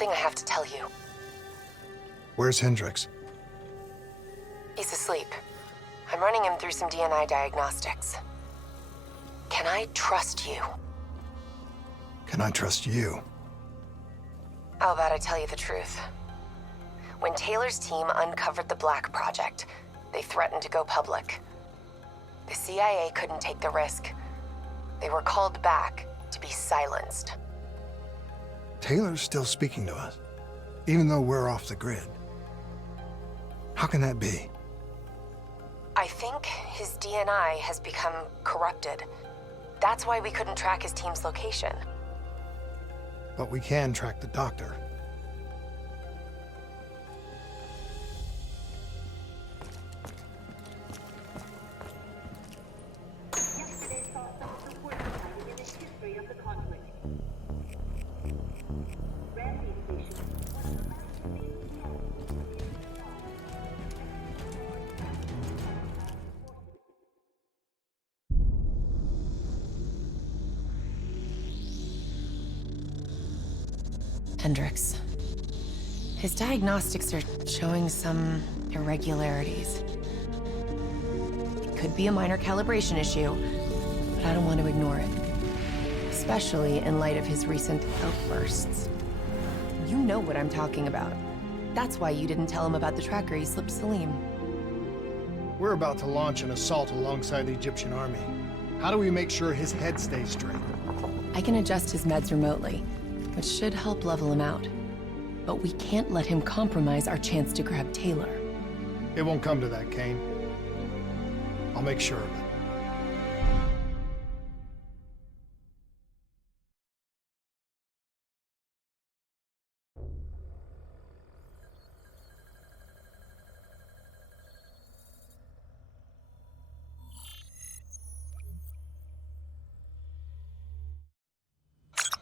something I have to tell you. Where's Hendricks? He's asleep. I'm running him through some DNA diagnostics. Can I trust you? Can I trust you? How about I tell you the truth? When Taylor's team uncovered the Black Project, they threatened to go public. The CIA couldn't take the risk. They were called back to be silenced. Taylor's still speaking to us, even though we're off the grid. How can that be? I think his DNA has become corrupted. That's why we couldn't track his team's location. But we can track the doctor. Yesterday saw some support provided in the history of the conflict. Rampage Station was the last remaining Hendricks. His diagnostics are showing some irregularities. It could be a minor calibration issue, but I don't want to ignore it. Especially in light of his recent outbursts. You know what I'm talking about. That's why you didn't tell him about the tracker he slipped Salim. We're about to launch an assault alongside the Egyptian army. How do we make sure his head stays straight? I can adjust his meds remotely, which should help level him out. But we can't let him compromise our chance to grab Taylor. It won't come to that, Kane. I'll make sure of it.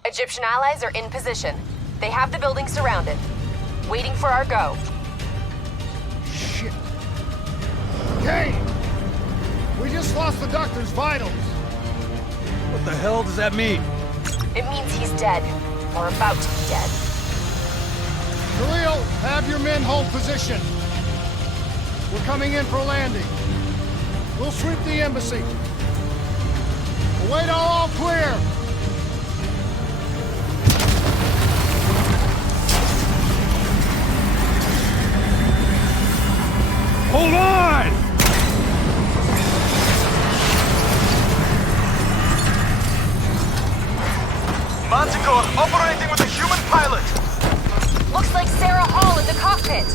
Egyptian allies are in position. They have the building surrounded. Waiting for our go. Shit. Kane! We just lost the doctor's vitals. What the hell does that mean? It means he's dead. Or about to be dead. Khalil, have your men hold position. We're coming in for landing. We'll sweep the embassy. We'll wait all clear. Hold on! Manticore operating with a human pilot! Looks like Sarah Hall in the cockpit. We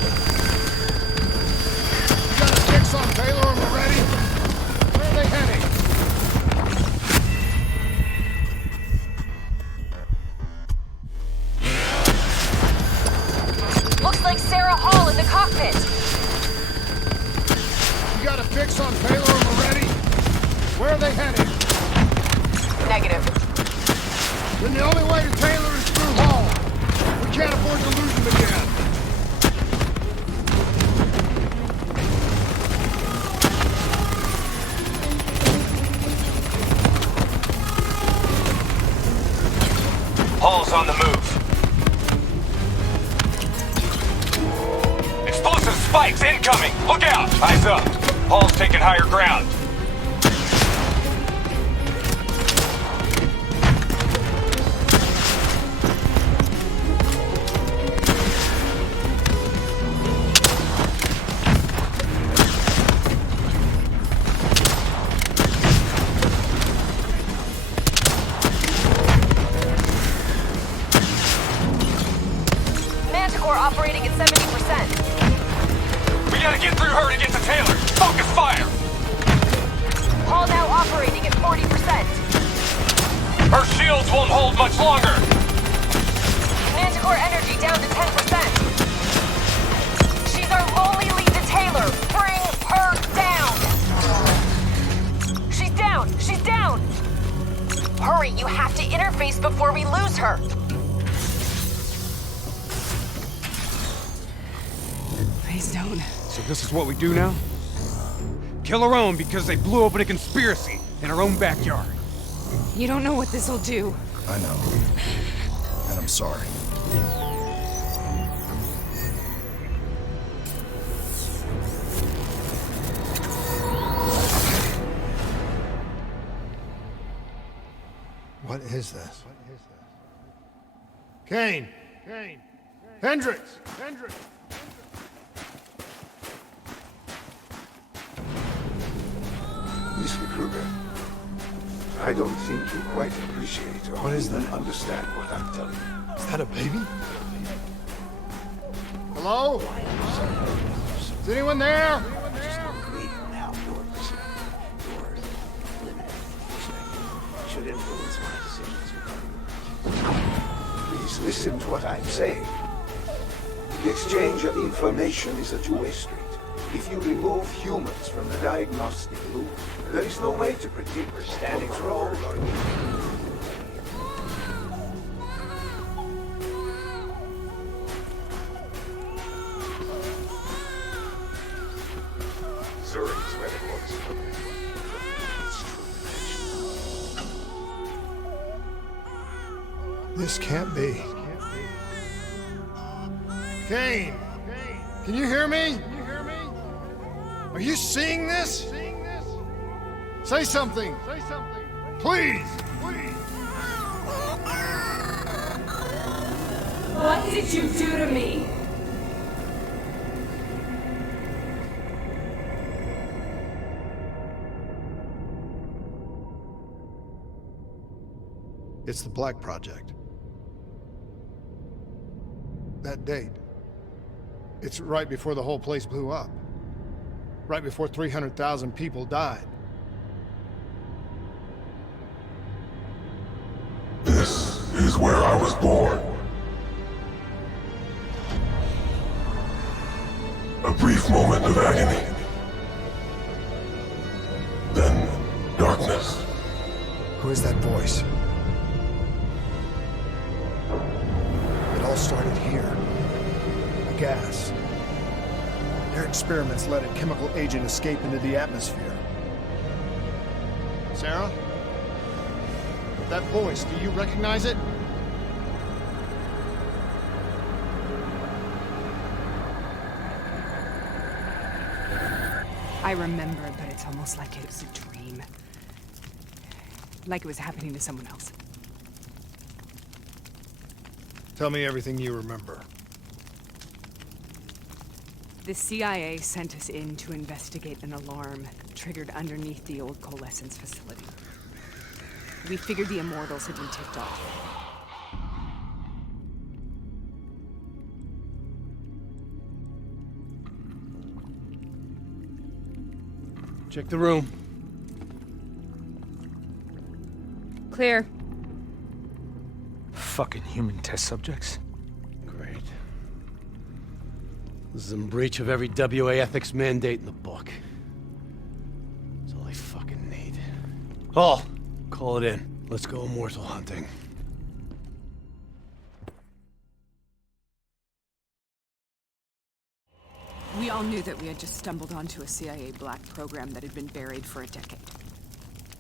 got a fix on Taylor and we're ready. Where are they heading? Looks like Sarah Hall in the cockpit. We got a fix on Taylor and we're ready. Where are they heading? Negative. Then the only way to Taylor is through Hall. We can't afford to lose him again. Hall's on the move. Explosive spikes incoming! Look out! Eyes up! Hall's taking higher ground. Manticore operating at 70%. We gotta get through her to get to Taylor! Focus fire! Hall now operating at 40%. Her shields won't hold much longer! Manticore energy down to 10%. She's our only lead to Taylor. Bring her down. She's down. She's down. Hurry, you have to interface before we lose her. Please don't. So this is what we do now? Kill our own because they blew open a conspiracy in our own backyard. You don't know what this'll do. I know. And I'm sorry. What is this? Kane! Hendricks! Mr. Kruger, I don't think you quite appreciate or What is even that? understand what I'm telling you. Is that a baby? Hello? Is anyone there? Agree now your perspective, your limited perspective, should influence my decisions regarding you. Please listen to what I'm saying. The exchange of information is a two-way street. If you remove humans from the diagnostic loop, there is no way to predict control or Zurich's where it was. It's true potential. This can't be. Kane! Can you hear me? Are you seeing this? Say something! Please! What did you do to me? It's the Black Project. That date. It's right before the whole place blew up. Right before 300,000 people died. This is where I was born. A brief moment of agony. Then darkness. Who is that voice? It all started here. A gas. Their experiments let a chemical agent escape into the atmosphere. Sarah? That voice, do you recognize it? I remember, but it's almost like it was a dream. Like it was happening to someone else. Tell me everything you remember. The CIA sent us in to investigate an alarm triggered underneath the old coalescence facility. We figured the Immortals had been tipped off. Check the room. Clear. Fucking human test subjects. Great. This is in breach of every WA ethics mandate in the book. That's all I fucking need. Hall, call it in. Let's go immortal hunting. We all knew that we had just stumbled onto a CIA black program that had been buried for a decade.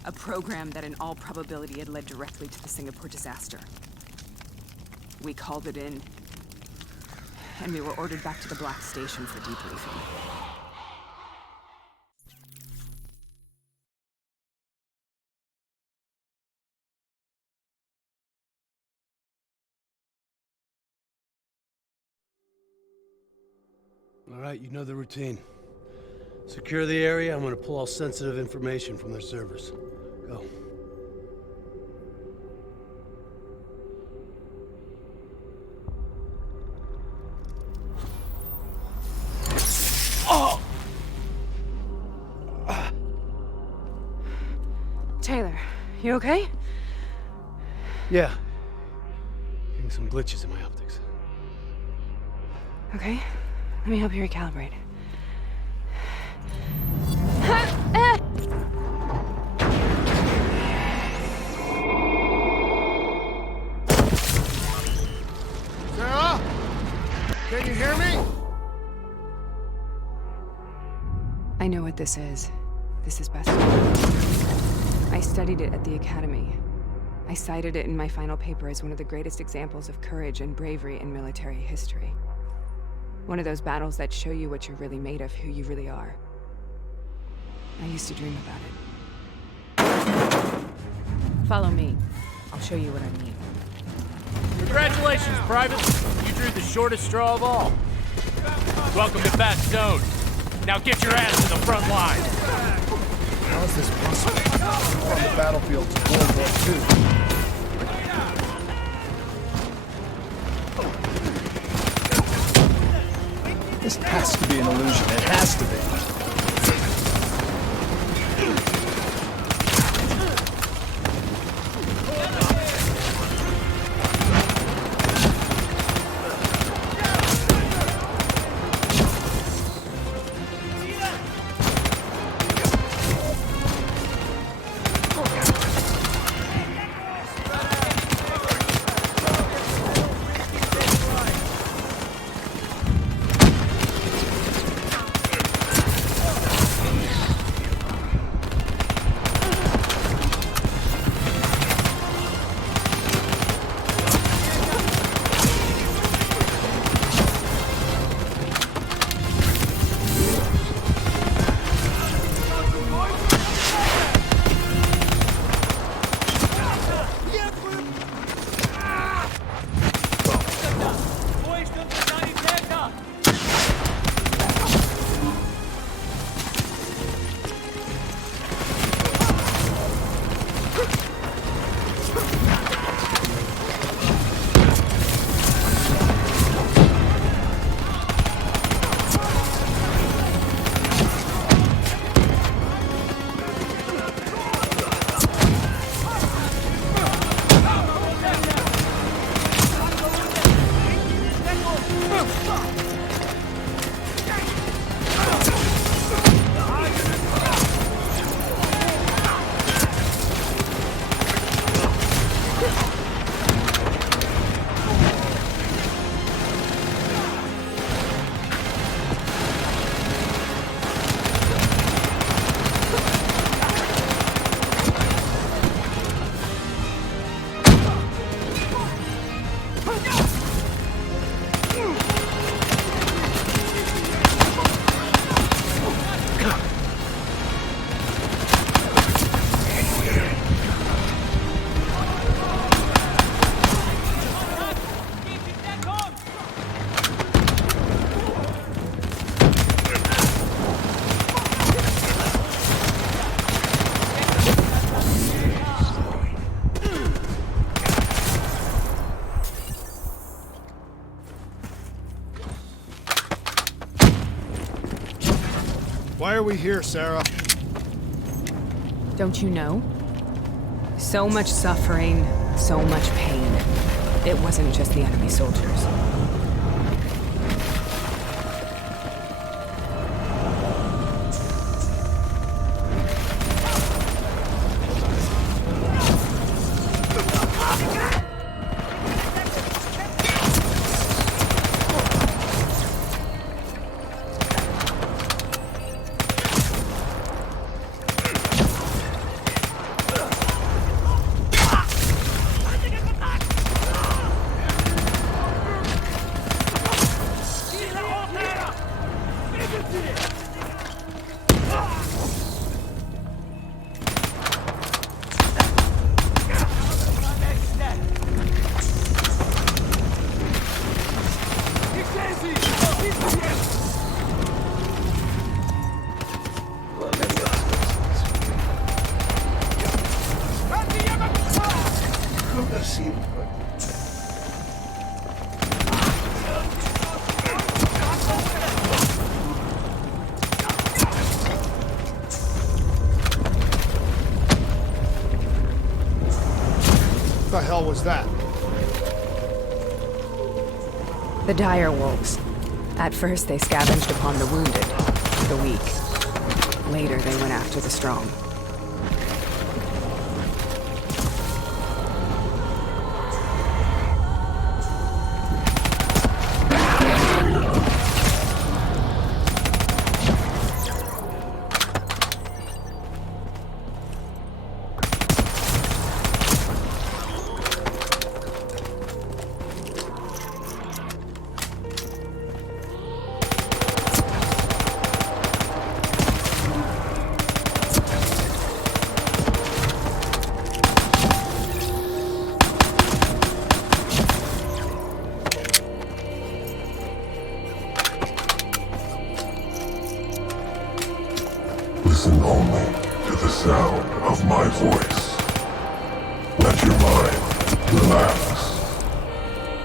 A program that in all probability had led directly to the Singapore disaster. We called it in, and we were ordered back to the Black Station for debriefing. All right, you know the routine. Secure the area. I'm gonna pull all sensitive information from their servers. Go. Taylor, you okay? Yeah. Getting some glitches in my optics. Okay, let me help you recalibrate. Sarah? Can you hear me? I know what this is. This is best. I studied it at the Academy. I cited it in my final paper as one of the greatest examples of courage and bravery in military history. One of those battles that show you what you're really made of, who you really are. I used to dream about it. Follow me. I'll show you what I mean. Congratulations, Private. You drew the shortest straw of all. Welcome to Fat Stone. Now get your ass to the front line. How is this possible? We're on the battlefield of World War II. This has to be an illusion. It has to be. Why are we here, Sarah? Don't you know? So much suffering, so much pain. It wasn't just the enemy soldiers. What the hell was that? The dire wolves. At first, they scavenged upon the wounded, the weak. Later, they went after the strong. Relax.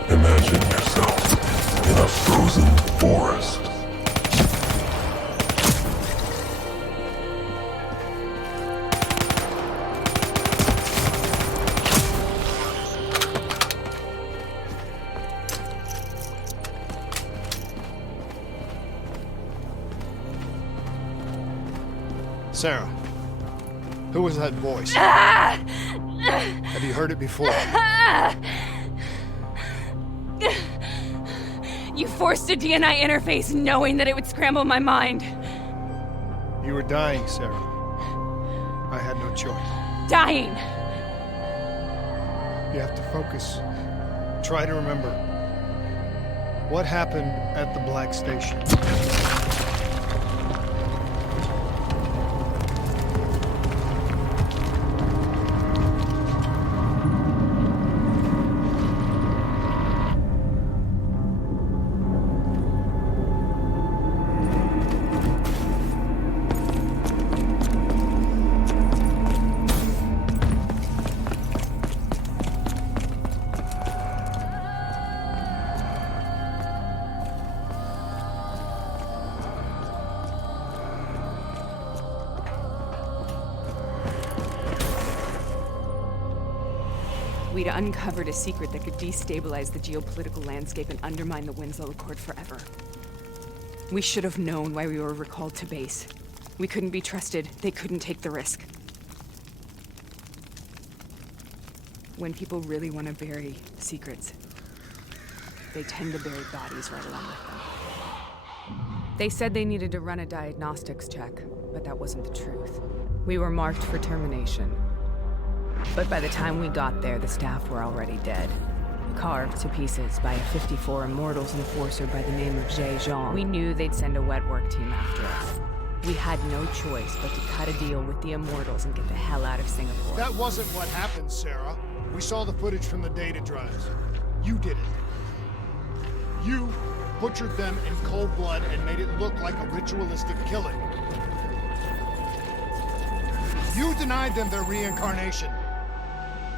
Imagine yourself in a frozen forest. Sarah, who was that voice? Have you heard it before? You forced a DNI interface knowing that it would scramble my mind. You were dying, Sarah. I had no choice. Dying! You have to focus. Try to remember. What happened at the Black Station? We'd uncovered a secret that could destabilize the geopolitical landscape and undermine the Winslow Accord forever. We should have known why we were recalled to base. We couldn't be trusted. They couldn't take the risk. When people really want to bury secrets, they tend to bury bodies right along with them. They said they needed to run a diagnostics check, but that wasn't the truth. We were marked for termination. But by the time we got there, the staff were already dead. Carved to pieces by a 54 Immortals enforcer by the name of Jay Jean. We knew they'd send a wet work team after us. We had no choice but to cut a deal with the Immortals and get the hell out of Singapore. That wasn't what happened, Sarah. We saw the footage from the data drives. You did it. You butchered them in cold blood and made it look like a ritualistic killing. You denied them their reincarnation.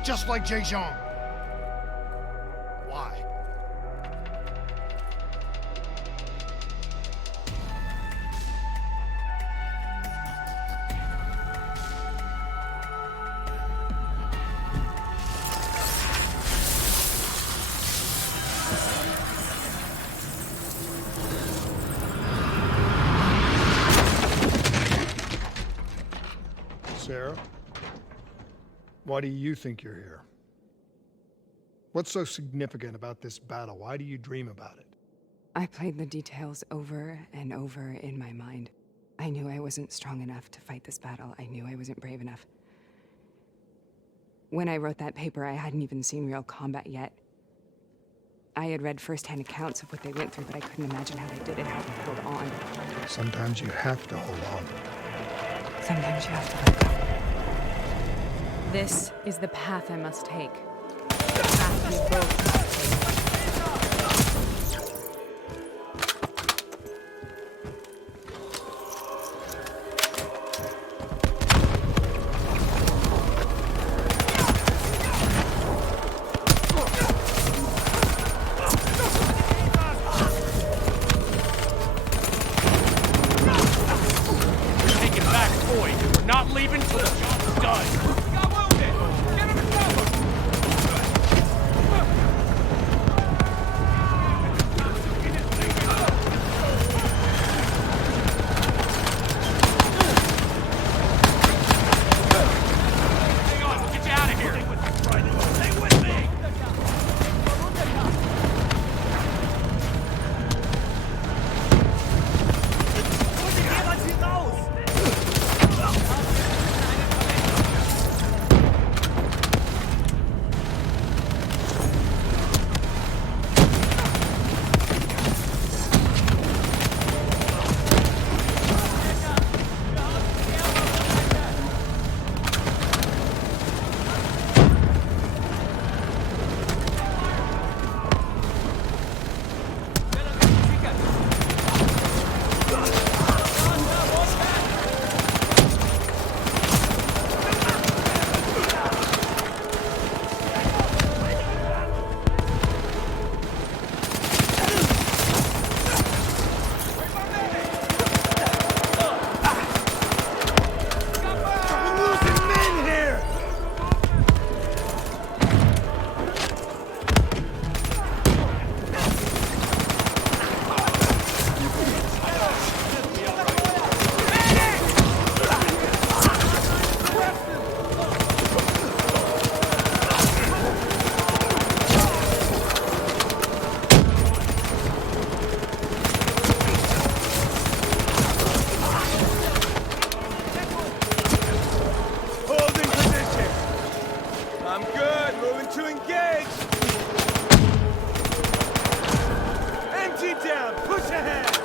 Just like Jay Jean. Why? Sarah? Why do you think you're here? What's so significant about this battle? Why do you dream about it? I played the details over and over in my mind. I knew I wasn't strong enough to fight this battle. I knew I wasn't brave enough. When I wrote that paper, I hadn't even seen real combat yet. I had read first-hand accounts of what they went through, but I couldn't imagine how they did it, how they held on. Sometimes you have to hold on. Sometimes you have to let go. This is the path I must take. The path we both must take. Take it back, boy. We're not leaving till the job's done. to engage! MG down! Push ahead!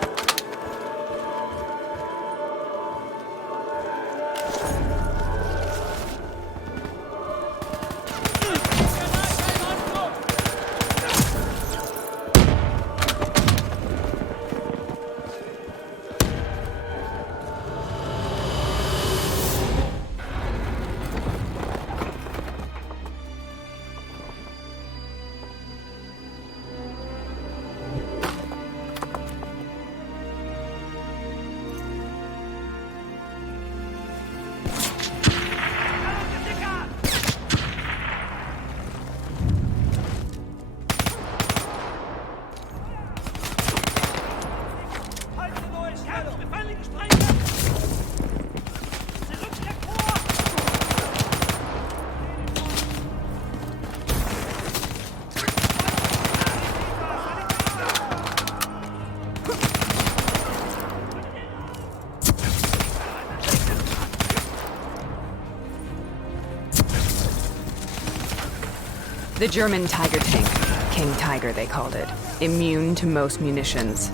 The German Tiger tank. King Tiger, they called it. Immune to most munitions.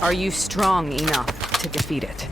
Are you strong enough to defeat it?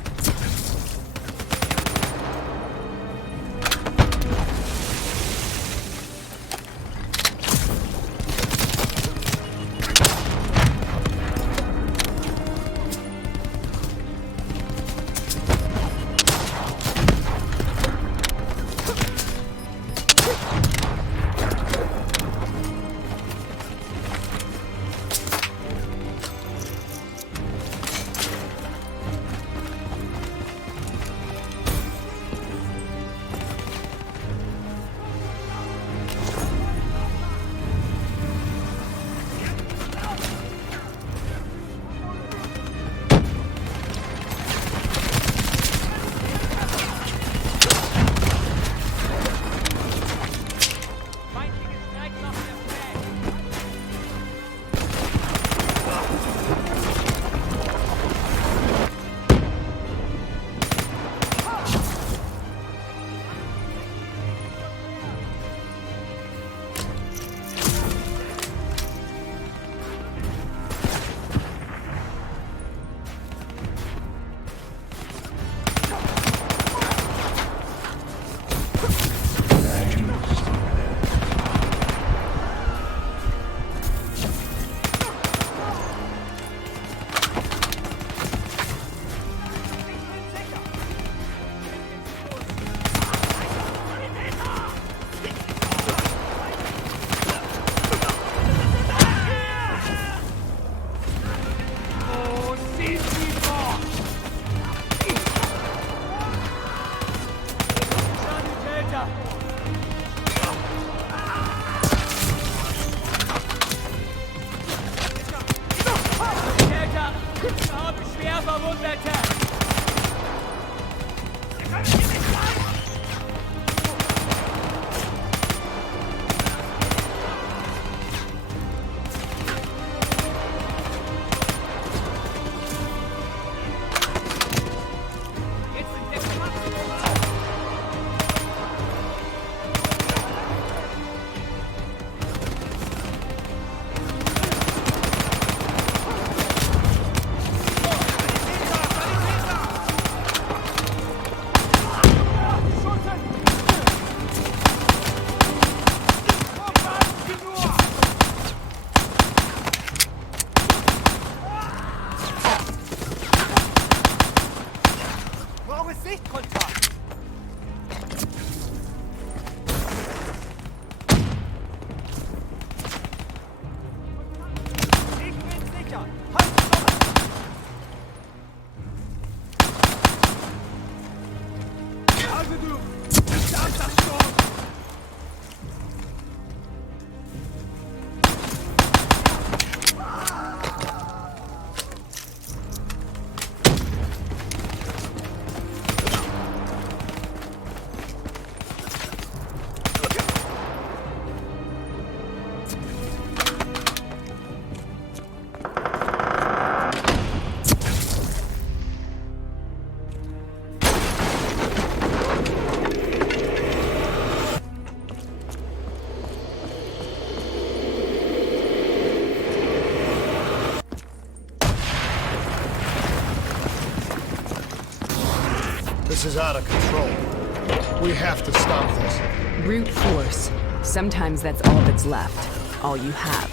This is out of control. We have to stop this. Brute force. Sometimes that's all that's left. All you have.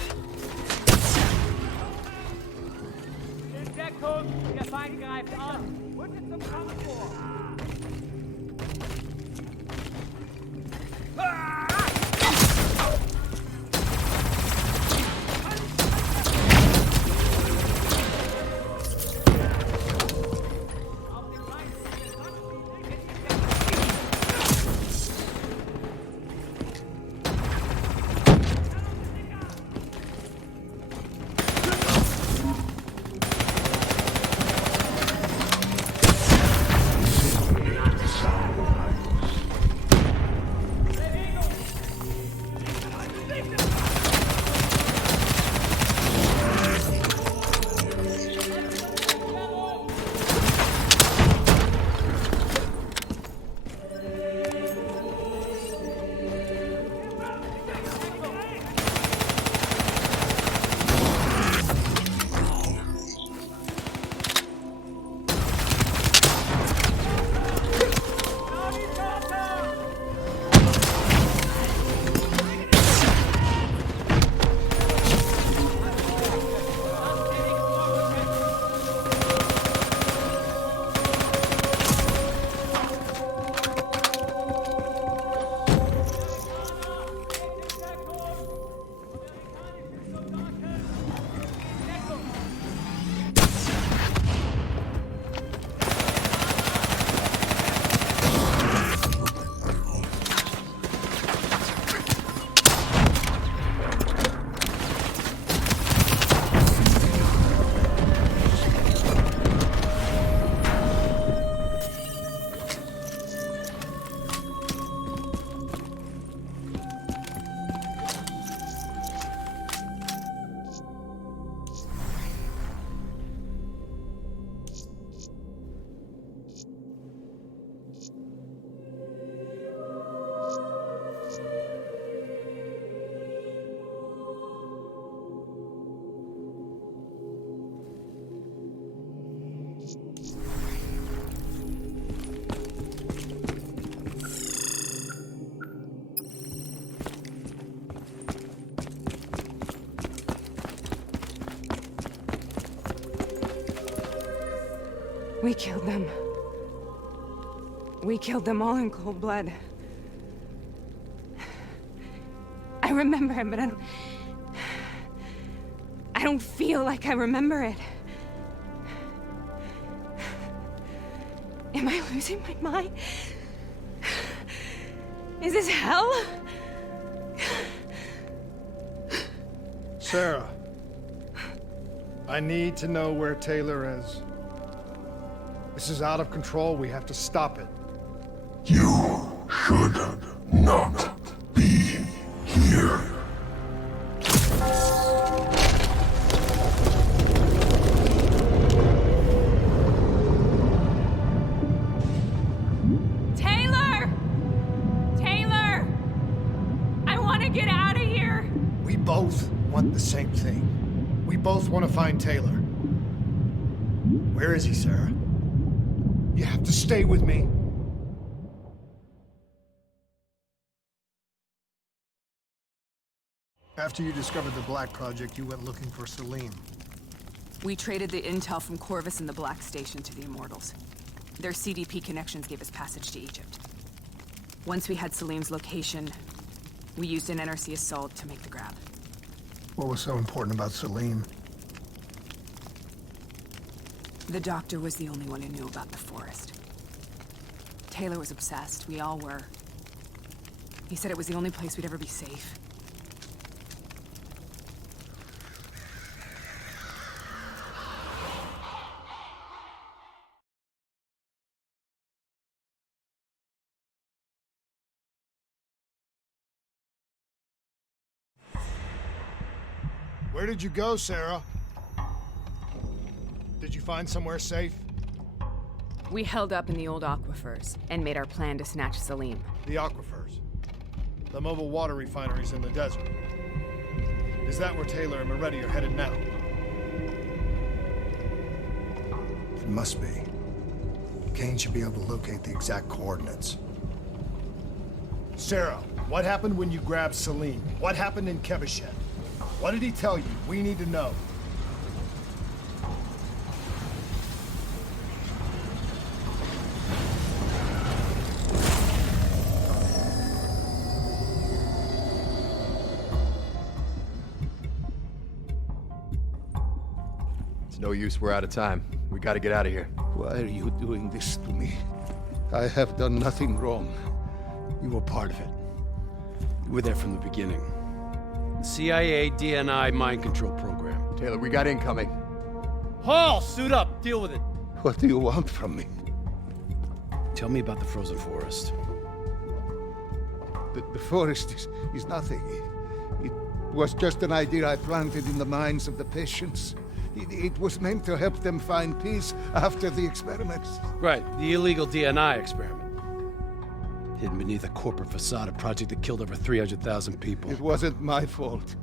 We killed them. We killed them all in cold blood. I remember it, but I don't feel like I remember it. Am I losing my mind? Is this hell? Sarah, I need to know where Taylor is. This is out of control. We have to stop it. You should not be here. Taylor! Taylor! I want to get out of here! We both want the same thing. We both want to find Taylor. Where is he, Sarah? You have to stay with me. After you discovered the Black Project, you went looking for Salim. We traded the intel from Corvus and the Black Station to the Immortals. Their CDP connections gave us passage to Egypt. Once we had Salim's location, we used an NRC assault to make the grab. What was so important about Salim? The doctor was the only one who knew about the forest. Taylor was obsessed. We all were. He said it was the only place we'd ever be safe. Where did you go, Sarah? Did you find somewhere safe? We held up in the old aquifers and made our plan to snatch Salim. The aquifers. The mobile water refineries in the desert. Is that where Taylor and Moretti are headed now? It must be. Kane should be able to locate the exact coordinates. Sarah, what happened when you grabbed Salim? What happened in Kevashet? What did he tell you? We need to know. It's no use, we're out of time. We gotta get out of here. Why are you doing this to me? I have done nothing wrong. You were part of it. You were there from the beginning. The CIA DNI mind control program. Taylor, we got incoming. Hall, suit up. Deal with it. What do you want from me? Tell me about the frozen forest. The forest is nothing. It was just an idea I planted in the minds of the patients. It was meant to help them find peace after the experiments. Right, the illegal DNI experiment. Hidden beneath a corporate facade, a project that killed over 300,000 people. It wasn't my fault.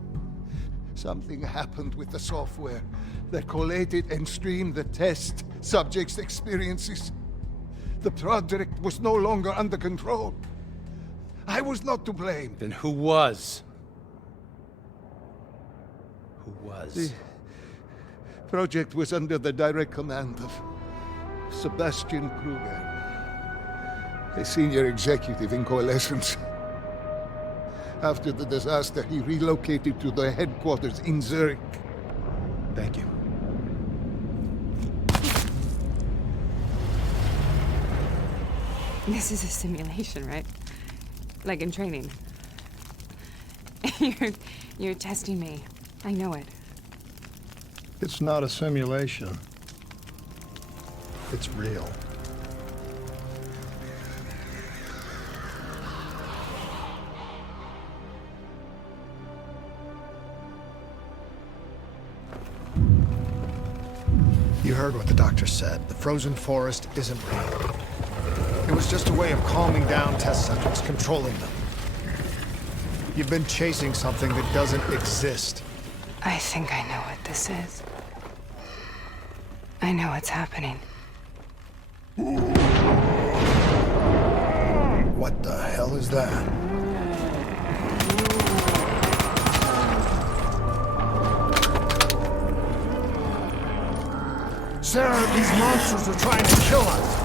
Something happened with the software that collated and streamed the test subjects' experiences. The project was no longer under control. I was not to blame. Then who was? Who was? The project was under the direct command of Sebastian Kruger, a senior executive in Coalescence. After the disaster, he relocated to the headquarters in Zurich. Thank you. This is a simulation, right? Like in training. You're testing me. I know it. It's not a simulation. It's real. You heard what the doctor said. The frozen forest isn't real. It was just a way of calming down test subjects, controlling them. You've been chasing something that doesn't exist. I think I know what this is. I know what's happening. What the hell is that? Sarah, these monsters are trying to kill us!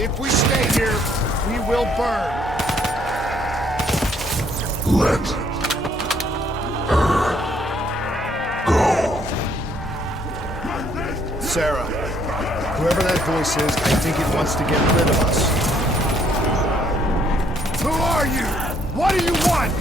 If we stay here, we will burn. Let her go. Sarah, whoever that voice is, I think it wants to get rid of us. Who are you? What do you want?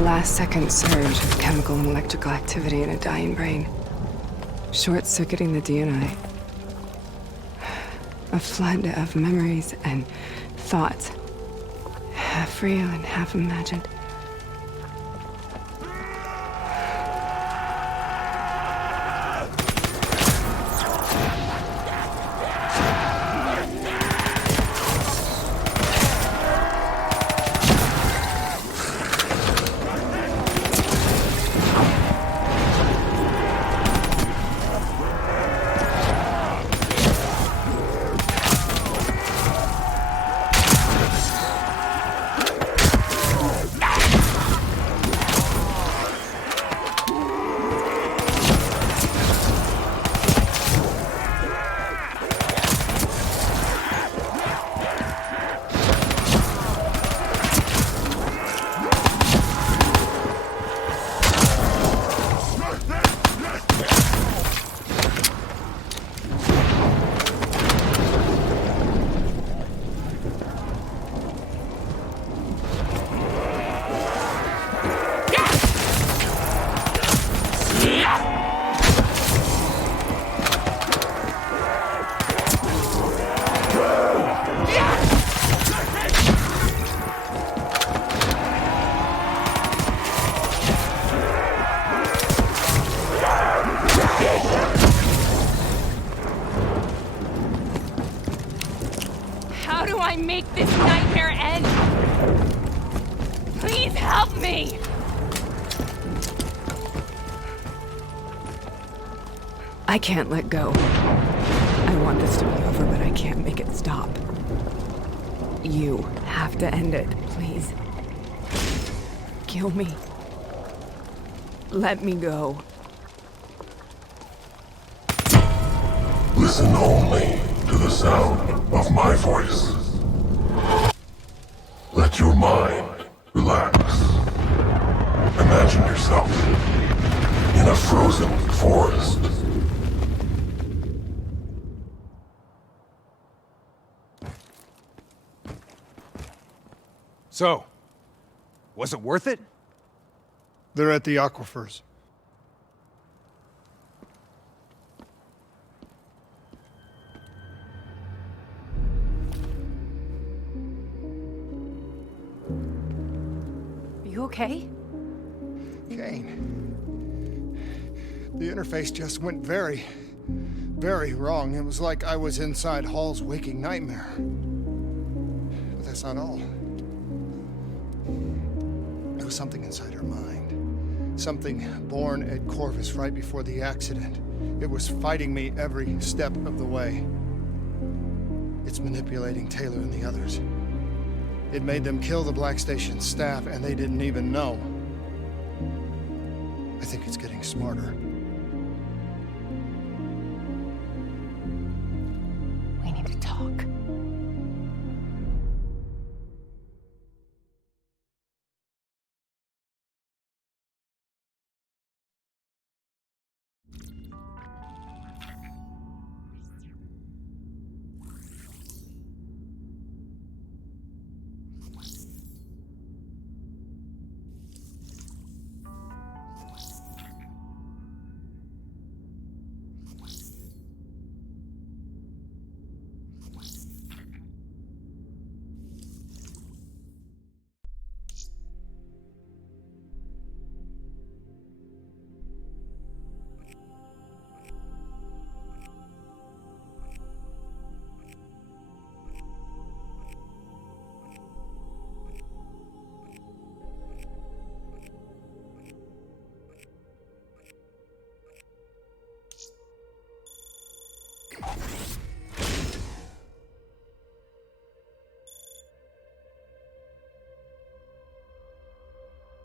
last-second surge of chemical and electrical activity in a dying brain. Short-circuiting the DNA. A flood of memories and thoughts. Half real and half imagined. How do I make this nightmare end? Please help me! I can't let go. I want this to be over, but I can't make it stop. You have to end it, please. Kill me. Let me go. Listen only to the sound of my voice. Let your mind relax. Imagine yourself in a frozen forest. So, was it worth it? They're at the aquifers. You okay? Kane. The interface just went very wrong. It was like I was inside Hall's waking nightmare. But that's not all. There was something inside her mind. Something born at Corvus right before the accident. It was fighting me every step of the way. It's manipulating Taylor and the others. It made them kill the Black Station staff, and they didn't even know. I think it's getting smarter. We need to talk.